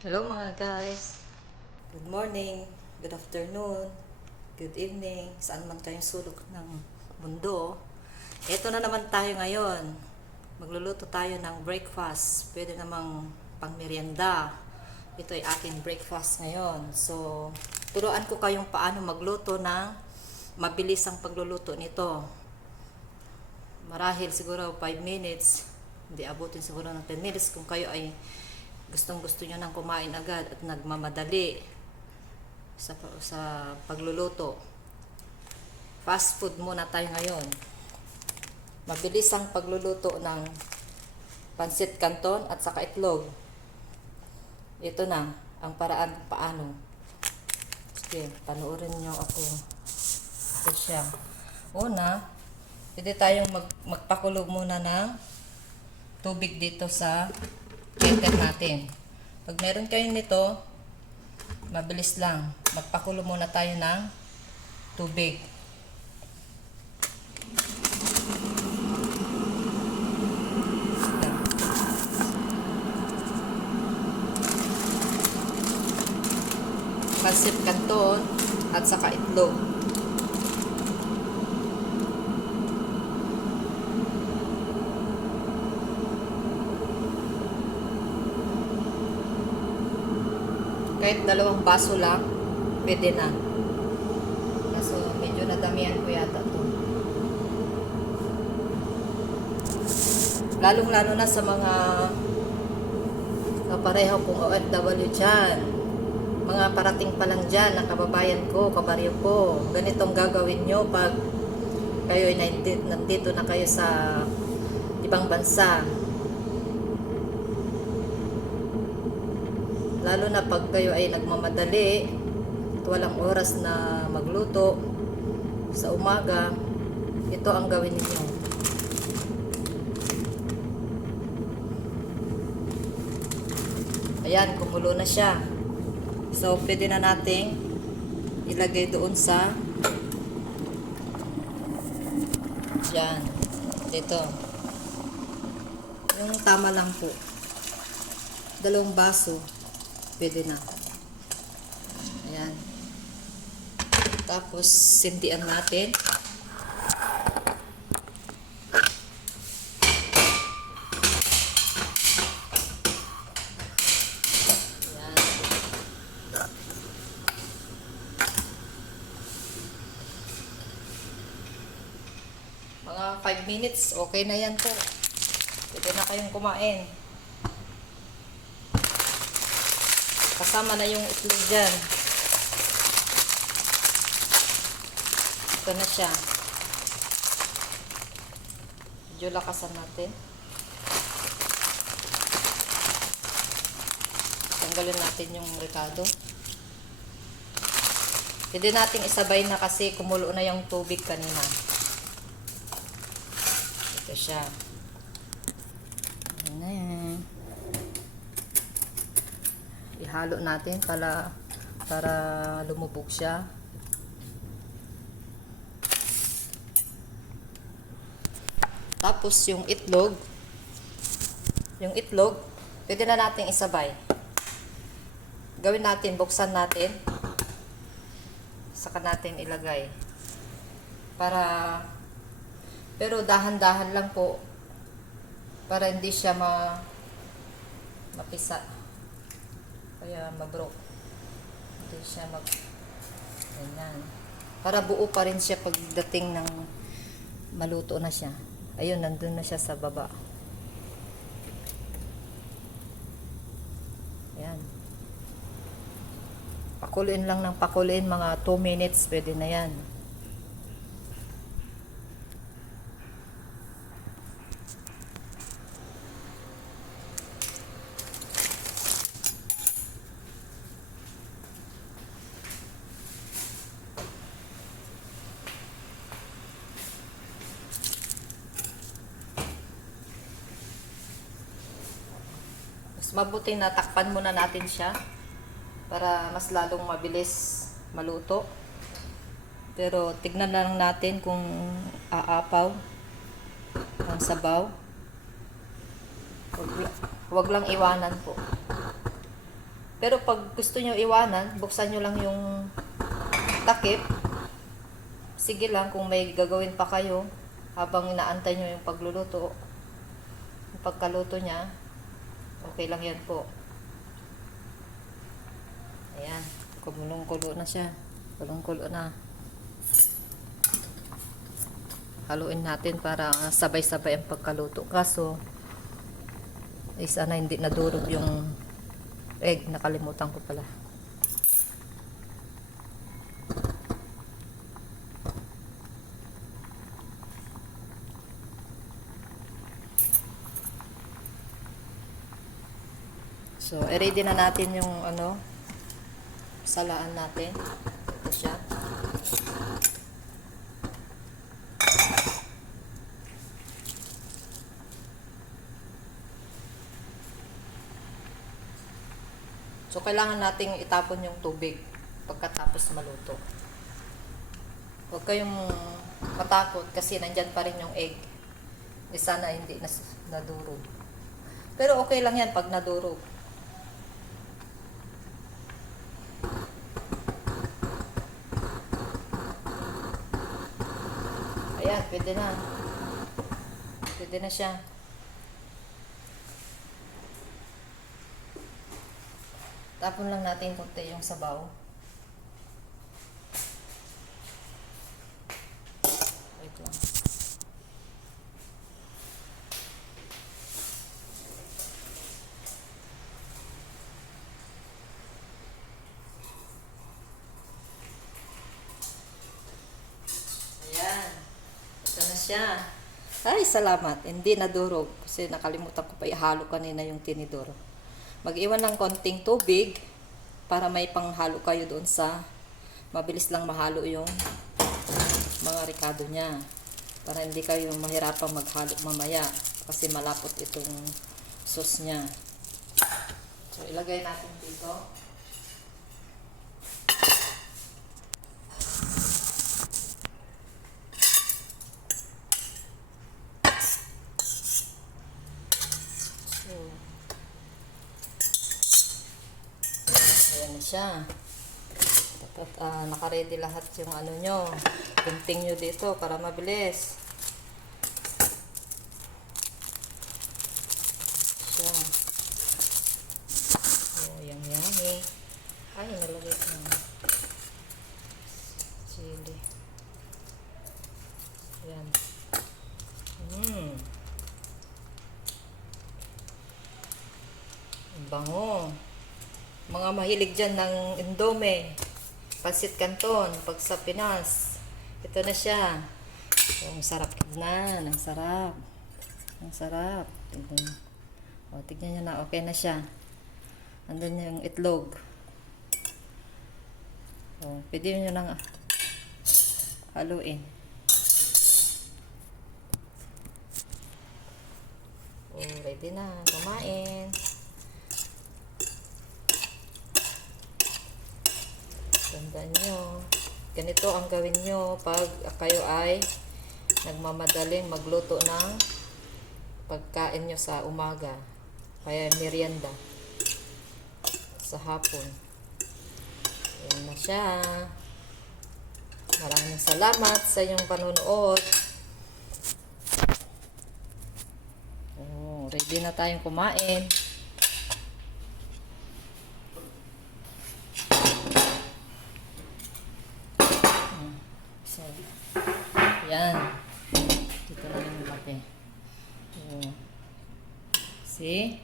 Hello mga guys. Good morning, good afternoon, good evening, saan man kayong sulok ng mundo. Ito na naman tayo ngayon. Magluluto tayo ng breakfast. Pwede namang pang merienda. Ito ay aking breakfast ngayon. So, turuan ko kayong paano magluto ng mabilis ang pagluluto nito. Marahil siguro 5 minutes. Hindi abutin siguro ng 10 minutes kung kayo ay gustong gusto nyo nang kumain agad at nagmamadali sa, sa pagluluto. Fast food muna tayo ngayon. Mabilis ang pagluluto ng pansit canton at saka itlog. Ito na ang paraan kung paano. Sige, panoorin nyo ako. Ito siya. Una, pwede tayong mag, magpakulo muna ng tubig dito sa kettle natin. Pag meron kayo nito, mabilis lang. Magpakulo muna tayo ng tubig. Pansip kanton at saka itlog. Kahit dalawang baso lang, pwede na. Kaso medyo nadamihan ko yata to. Lalong-lalo na sa mga kapareho kong OFW dyan. Mga parating pa lang dyan na kababayan ko, kabaryo ko. Ganitong gagawin nyo pag kayo ay nandito na kayo sa ibang bansa. Lalo na pag kayo ay nagmamadali at walang oras na magluto sa umaga, ito ang gawin ninyo. Ayan, kumulo na siya. So, pwede na nating ilagay doon sa Yan. Dito. Yung tama lang po. Dalawang baso. Pwede na. Ayan. Tapos, sindihan natin. Mga 5 minutes, okay na yan po. Pwede na kayong kumain. Kasama na yung itlog dyan. Ito na siya. Medyo lakasan natin. Tanggalin natin yung ricado. Pwede nating isabay na kasi kumulo na yung tubig kanina. Ito siya. Ayan na yan. Ihalo natin para para lumubog siya. Tapos yung itlog, yung itlog, pwede na natin isabay. Gawin natin, buksan natin. Saka natin ilagay. Para, pero dahan-dahan lang po. Para hindi siya ma, mapisa. Kaya mabro. Hindi siya mag, ganyan. Para buo pa rin siya pagdating ng maluto na siya. Ayun, nandun na siya sa baba. Ayan. Pakuloyin lang ng pakuloyin, mga 2 minutes, pwede na yan. Mas mabuting natakpan muna natin siya para mas lalong mabilis maluto. Pero tignan na lang natin kung aapaw ang sabaw. Huwag, huwag lang iwanan po. Pero pag gusto nyo iwanan, buksan nyo lang yung takip. Sige lang kung may gagawin pa kayo habang inaantay nyo yung pagluluto. Yung pagkaluto niya, okay lang yan po. Ayan, kumulong-kulo na siya. Kulong-kulo na. Haluin natin para sabay-sabay ang pagkaluto. Kaso, ay sana hindi nadurog yung egg. Nakalimutan ko pala. So, i-ready na natin yung ano, salaan natin. Ito siya. So, kailangan nating itapon yung tubig pagkatapos maluto. Huwag kayong matakot kasi nandyan pa rin yung egg. Eh, sana hindi nas nadurog. Pero okay lang yan pag nadurog. Ayan, pwede na. Pwede na siya. Tapon lang natin konti yung sabaw. Wait lang. Ayan. Ito na siya. Ay, salamat. Hindi nadurog. Kasi nakalimutan ko pa ihalo kanina yung tinidor. Mag-iwan ng konting tubig para may panghalo kayo doon sa mabilis lang mahalo yung mga ricado niya. Para hindi kayo mahirapang maghalo mamaya kasi malapot itong sauce niya. So, ilagay natin dito. So, Ayan na siya. Dapat ah, naka-ready lahat yung ano nyo. Gunting nyo dito para mabilis. Siya. Oh, yung yummy. Ay, nalagay ko ng chili. Ayan. Mmm. Ang Bango. Mga mahilig dyan ng Indome. Pansit Canton. Pag sa Pinas. Ito na siya. Ang sarap na. Ang sarap. Ang sarap. Tignan. O, tignan nyo na. Okay na siya. Andun yung itlog. O, pwede nyo nang haluin. O, ready na. Kumain. Tandaan nyo. Ganito ang gawin nyo pag kayo ay nagmamadaling magluto ng pagkain nyo sa umaga. Kaya merienda. Sa hapon. Ayan na siya. Maraming salamat sa inyong panonood. Oh, ready na tayong kumain. So, yan. Dito na lang yung kape. Oh. See?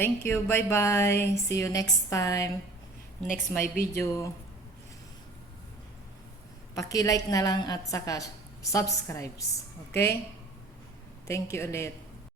Thank you. Bye-bye. See you next time. Next my video. Paki-like na lang at saka subscribes. Okay? Thank you ulit.